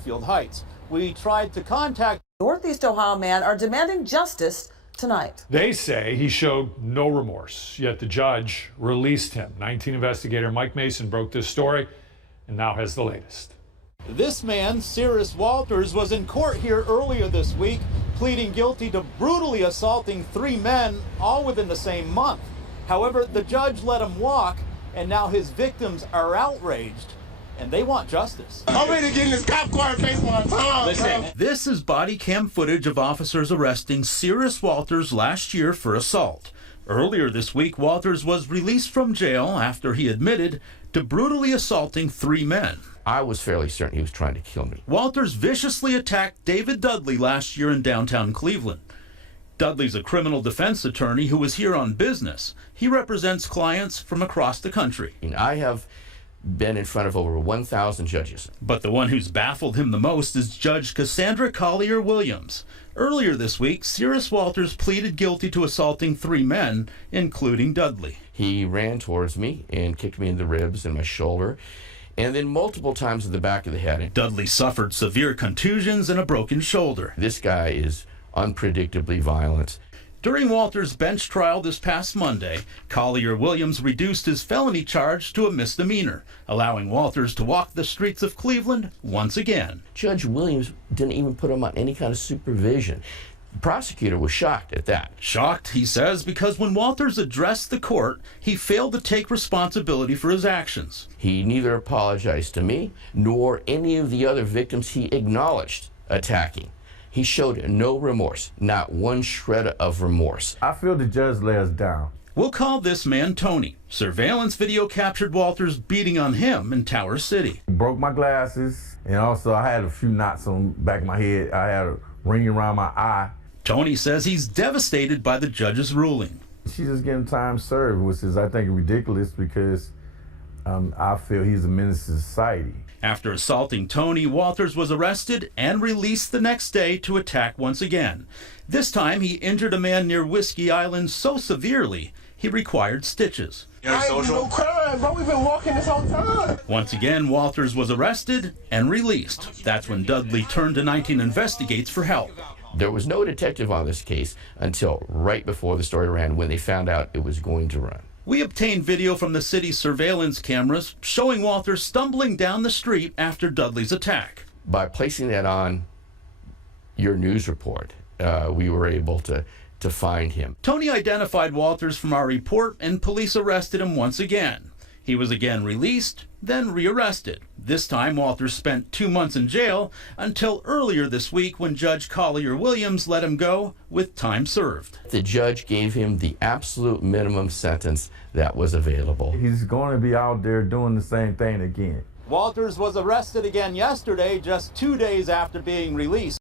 Field Heights. We tried to contact Northeast Ohio man are demanding justice tonight. They say he showed no remorse, yet the judge released him. 19 investigator Mike Mason broke this story and now has the latest. This man, Cyrus Walters, was in court here earlier this week, pleading guilty to brutally assaulting 3 men, all within the same month. However, the judge let him walk, and now his victims are outraged, and they want justice. I'm ready to get in this cop car and face my time. Listen. This is body cam footage of officers arresting Cyrus Walters last year for assault. Earlier this week, Walters was released from jail after he admitted to brutally assaulting 3 men. I was fairly certain he was trying to kill me. Walters viciously attacked David Dudley last year in downtown Cleveland. Dudley's a criminal defense attorney who is here on business. He represents clients from across the country. I have been in front of over 1,000 judges. But the one who's baffled him the most is Judge Cassandra Collier-Williams. Earlier this week, Cyrus Walters pleaded guilty to assaulting 3 men, including Dudley. He ran towards me and kicked me in the ribs and my shoulder, and then multiple times in the back of the head. Dudley suffered severe contusions and a broken shoulder. This guy is unpredictably violent. During Walters' bench trial this past Monday, Collier-Williams reduced his felony charge to a misdemeanor, allowing Walters to walk the streets of Cleveland once again. Judge Williams didn't even put him on any kind of supervision. The prosecutor was shocked at that. Shocked, he says, because when Walters addressed the court, he failed to take responsibility for his actions. He neither apologized to me nor any of the other victims he acknowledged attacking. He showed no remorse, not one shred of remorse. I feel the judge let us down. We'll call this man Tony. Surveillance video captured Walters beating on him in Tower City. He broke my glasses, and also I had a few knots on the back of my head. I had a ring around my eye. Tony says he's devastated by the judge's ruling. She's just getting time served, which is, I think, ridiculous because I feel he's a menace to society. After assaulting Tony, Walters was arrested and released the next day to attack once again. This time, he injured a man near Whiskey Island so severely, he required stitches. I ain't do no crime, bro. We've been walking this whole time. Once again, Walters was arrested and released. That's when Dudley turned to 19 Investigates for help. There was no detective on this case until right before the story ran, when they found out it was going to run. We obtained video from the city's surveillance cameras showing Walters stumbling down the street after Dudley's attack. By placing that on your news report, we were able to find him. Tony identified Walters from our report, and police arrested him once again. He was again released, then rearrested. This time, Walters spent 2 months in jail until earlier this week when Judge Collier-Williams let him go with time served. The judge gave him the absolute minimum sentence that was available. He's going to be out there doing the same thing again. Walters was arrested again yesterday, just 2 days after being released.